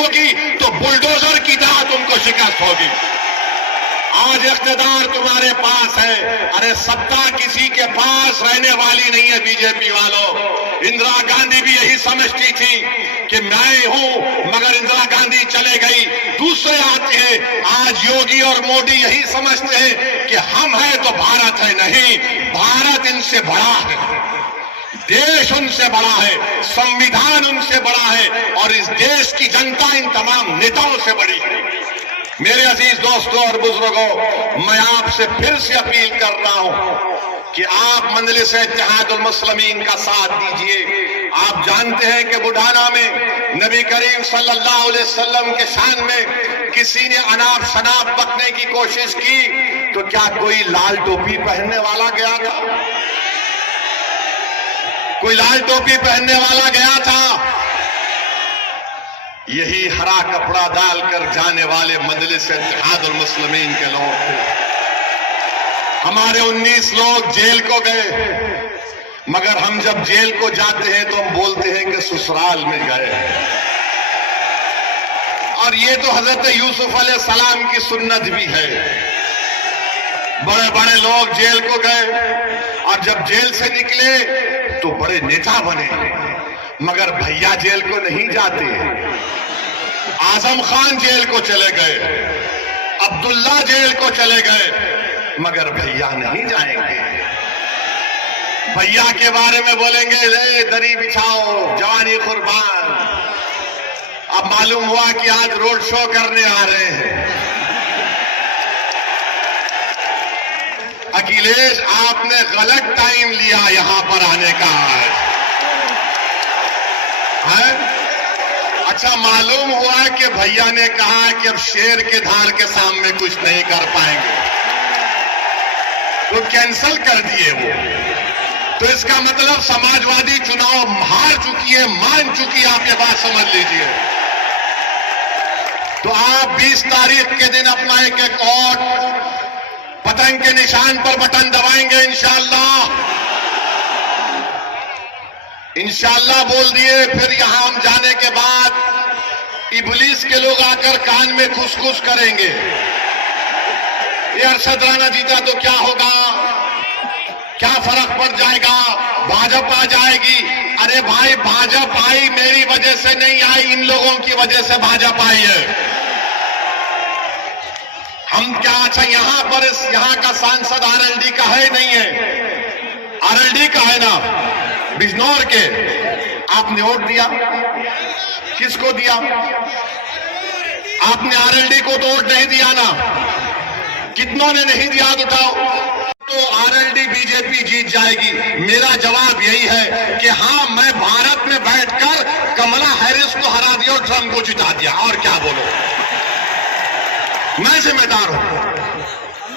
होगी तो बुलडोजर की तरह तुमको शिकस्त होगी। आज इख्तिदार तुम्हारे पास है, अरे सत्ता किसी के पास रहने वाली नहीं है। बीजेपी वालों, इंदिरा गांधी भी यही समझती थी कि मैं हूं, मगर इंदिरा गांधी चले गई, दूसरे आते हैं। आज योगी और मोदी यही समझते हैं कि हम हैं तो भारत है। नहीं, भारत इनसे बड़ा है, देश उनसे बड़ा है, संविधान उनसे बड़ा है, और इस देश की जनता इन तमाम नेताओं से बड़ी है। मेरे अजीज दोस्तों और बुजुर्गों, मैं आपसे फिर से अपील कर रहा हूं कि आप मजलिस इत्तेहादुल मुस्लिमीन का साथ दीजिए। आप जानते हैं कि बुढ़ाना में नबी करीम सल्लल्लाहु अलैहि वसल्लम के शान में किसी ने अनाप शनाप बकने की कोशिश की तो क्या कोई लाल टोपी पहनने वाला गया था? कोई लाल टोपी पहनने वाला गया था? यही हरा कपड़ा डालकर जाने वाले मजलिस इत्तेहादुल मुस्लिमीन के लोग थे। हमारे 19 लोग जेल को गए, मगर हम जब जेल को जाते हैं तो हम बोलते हैं कि ससुराल में गए। और ये तो हजरत यूसुफ अलैहिस्सलाम की सुन्नत भी है। बड़े बड़े लोग जेल को गए और जब जेल से निकले तो बड़े नेता बने, मगर भैया जेल को नहीं जाते। आजम खान जेल को चले गए, अब्दुल्ला जेल को चले गए, मगर भैया नहीं जाएंगे। भैया के बारे में बोलेंगे रे दरी बिछाओ जवानी कुर्बान। अब मालूम हुआ कि आज रोड शो करने आ रहे हैं। अखिलेश, आपने गलत टाइम लिया यहां पर आने का। है? अच्छा, मालूम हुआ कि भैया ने कहा कि अब शेर के धार के सामने कुछ नहीं कर पाएंगे तो कैंसल कर दिए वो। तो इसका मतलब समाजवादी चुनाव हार चुकी है, मान चुकी है। आप ये बात समझ लीजिए। तो आप 20 तारीख के दिन अपना एक एक वोट पतंग के निशान पर बटन दबाएंगे इंशाअल्लाह। इंशाअल्लाह बोल दिए। फिर यहां हम जाने के बाद इब्लीस के लोग आकर कान में खुसखुस करेंगे, ये अरशद राणा जीता तो क्या होगा, क्या फर्क पड़ जाएगा, भाजपा जाएगी। अरे भाई, भाजपा आई मेरी वजह से नहीं आई, इन लोगों की वजह से भाजपा आई है। हम क्या, अच्छा यहां पर यहां का सांसद आरएलडी का है नहीं है? आरएलडी का है ना, बिजनौर के। आपने वोट दिया, किसको दिया? आपने आरएलडी को तो वोट नहीं दिया ना। कितनों ने नहीं दिया? उठाओ। तो आरएलडी बीजेपी जीत जाएगी। मेरा जवाब यही है कि हाँ, मैं भारत में बैठकर कमला हैरिस को हरा दिया और ट्रंप को जिता दिया। और क्या बोलो, मैं जिम्मेदार हूं।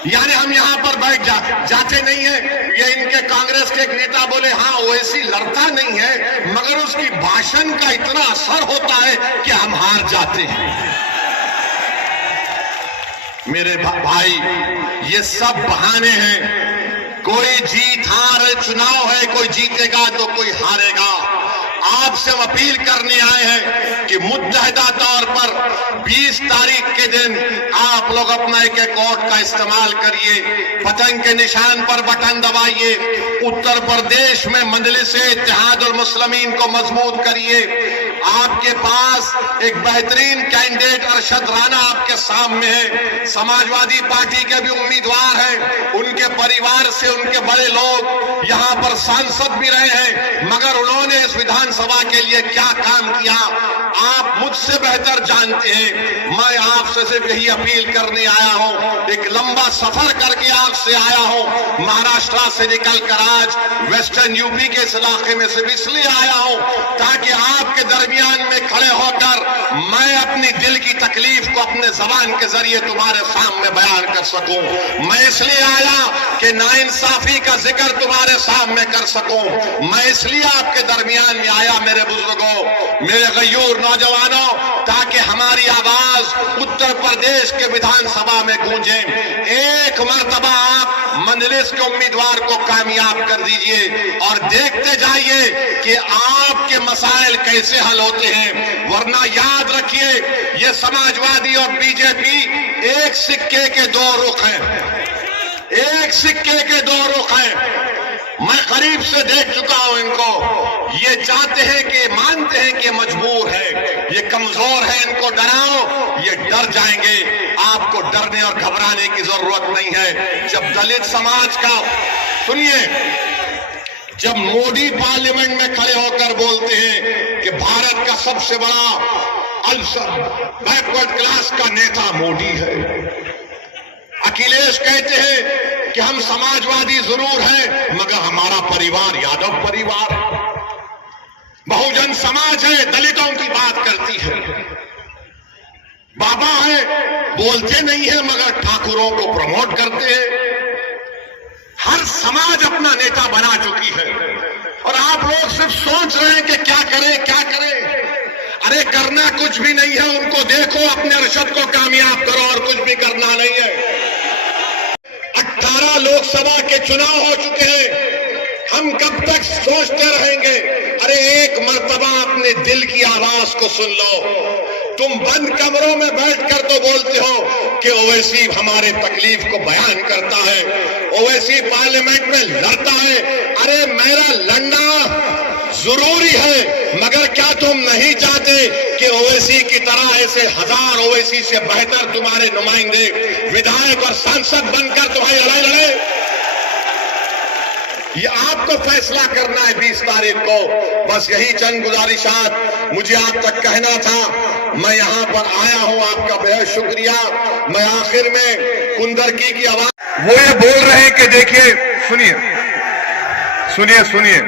यानी हम यहां पर बैठ जाते नहीं है। ये इनके कांग्रेस के एक नेता बोले हाँ, ओवैसी लड़ता नहीं है, मगर उसकी भाषण का इतना असर होता है कि हम हार जाते हैं। मेरे भाई, ये सब बहाने हैं। कोई जीत हार चुनाव है, कोई जीतेगा तो कोई हारेगा। आपसे हम अपील करने आए हैं कि मुत्तहिदा तौर पर 20 तारीख के दिन आप लोग अपना एक एक वोट का इस्तेमाल करिए, पतंग के निशान पर बटन दबाइए, उत्तर प्रदेश में मजलिस इत्तेहादुल मुस्लिमीन को मजबूत करिए। आपके पास एक बेहतरीन कैंडिडेट अरशद राणा आपके सामने है। समाजवादी पार्टी के भी उम्मीदवार हैं, उनके परिवार से उनके बड़े लोग यहां पर सांसद भी रहे हैं, मगर उन्होंने इस विधानसभा के लिए क्या काम किया आप मुझसे बेहतर जानते हैं। मैं आपसे सिर्फ यही अपील करने आया हूं। एक लंबा सफर करके आपसे आया हूं, महाराष्ट्र से निकलकर आज वेस्टर्न यूपी के इस इलाके में सिर्फ इसलिए आया हूं ताकि आपके दरमियान में खड़े होकर मैं अपनी दिल की तकलीफ को अपने जबान के जरिए तुम्हारे सामने बयान कर सकूं। मैं इसलिए आया कि नाइंसाफी का जिक्र तुम्हारे सामने कर सकूं। मैं इसलिए आपके दरमियान में आया मेरे बुजुर्गों, मेरे गयूर नौजवानों, ताकि हमारी आवाज उत्तर प्रदेश के विधानसभा में गूंजे। एक मर्तबा आप मजलिस के उम्मीदवार को कामयाब कर दीजिए और देखते जाइए कि आपके मसाइल कैसे हल होते हैं। वरना याद रखिए देखिए, ये समाजवादी और बीजेपी एक सिक्के के दो रुख हैं, एक सिक्के के दो रुख हैं। मैं करीब से देख चुका हूं इनको। ये चाहते हैं कि, मानते हैं कि मजबूर है, ये कमजोर है, इनको डराओ, ये डर जाएंगे। आपको डरने और घबराने की जरूरत नहीं है। जब दलित समाज का, सुनिए, जब मोदी पार्लियामेंट में खड़े होकर बोलते हैं कि भारत का सबसे बड़ा बैकवर्ड क्लास का नेता मोदी है, अखिलेश कहते हैं कि हम समाजवादी जरूर हैं मगर हमारा परिवार यादव परिवार है, बहुजन समाज है, दलितों की बात करती है, बाबा है, बोलते नहीं है मगर ठाकुरों को प्रमोट करते हैं। हर समाज अपना नेता बना चुकी है और आप लोग सिर्फ सोच रहे हैं कि क्या करें क्या करें। अरे करना कुछ भी नहीं है, उनको देखो, अपने अरशद को कामयाब करो और कुछ भी करना नहीं है। 18 लोकसभा के चुनाव हो चुके हैं, हम कब तक सोचते रहेंगे? अरे एक मर्तबा अपने दिल की आवाज को सुन लो। तुम बंद कमरों में बैठकर तो बोलते हो कि ओवैसी हमारे तकलीफ को बयान करता है, ओवैसी पार्लियामेंट में लड़ता है। अरे मेरा लड़ना जरूरी है मगर क्या तुम नहीं चाहते कि ओवैसी की तरह ऐसे हजार ओवैसी से बेहतर तुम्हारे नुमाइंदे विधायक और सांसद बनकर तुम्हारी लड़ाई लड़े? ये आपको फैसला करना है 20 तारीख को। बस यही चंद गुजारिशात मुझे आप तक कहना था। मैं यहां पर आया हूं, आपका बेहद शुक्रिया। मैं आखिर में कुंदरकी की आवाज, वो ये बोल रहे हैं कि देखिए, सुनिए सुनिए सुनिए,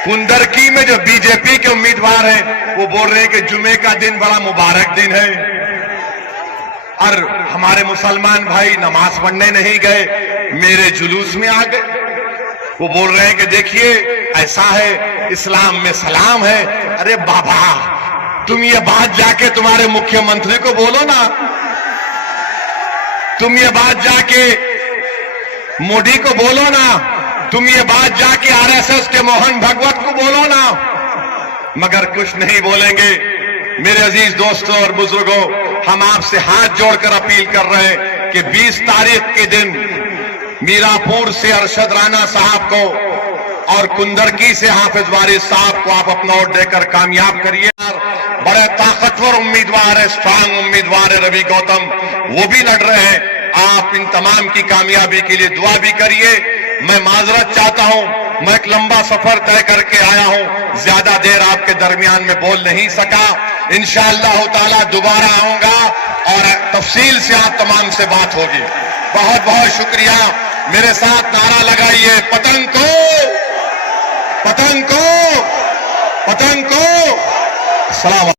कुंदरकी में जो बीजेपी के उम्मीदवार हैं वो बोल रहे हैं कि जुमे का दिन बड़ा मुबारक दिन है और हमारे मुसलमान भाई नमाज पढ़ने नहीं गए, मेरे जुलूस में आ गए। वो बोल रहे हैं कि देखिए ऐसा है, इस्लाम में सलाम है। अरे बाबा, तुम ये बात जाके तुम्हारे मुख्यमंत्री को बोलो ना, तुम ये बात जाके मोदी को बोलो ना, तुम ये बात जाके आरएसएस के मोहन भागवत को बोलो ना, मगर कुछ नहीं बोलेंगे। मेरे अजीज दोस्तों और बुजुर्गों, हम आपसे हाथ जोड़कर अपील कर रहे हैं कि 20 तारीख के दिन मीरापुर से अरशद राणा साहब को और कुंदरकी से हाफिज वारिस साहब को आप अपना वोट देकर कामयाब करिए। बड़े ताकतवर उम्मीदवार है, स्ट्रांग उम्मीदवार है रवि गौतम, वो भी लड़ रहे हैं। आप इन तमाम की कामयाबी के लिए दुआ भी करिए। मैं माजरत चाहता हूं, मैं एक लंबा सफर तय करके आया हूं, ज्यादा देर आपके दरमियान में बोल नहीं सका। इंशाअल्लाह ताला दोबारा आऊंगा और तफसील से आप तमाम से बात होगी। बहुत बहुत शुक्रिया। मेरे साथ नारा लगाइए, पतंग को पतंग को पतंग को। सलाम।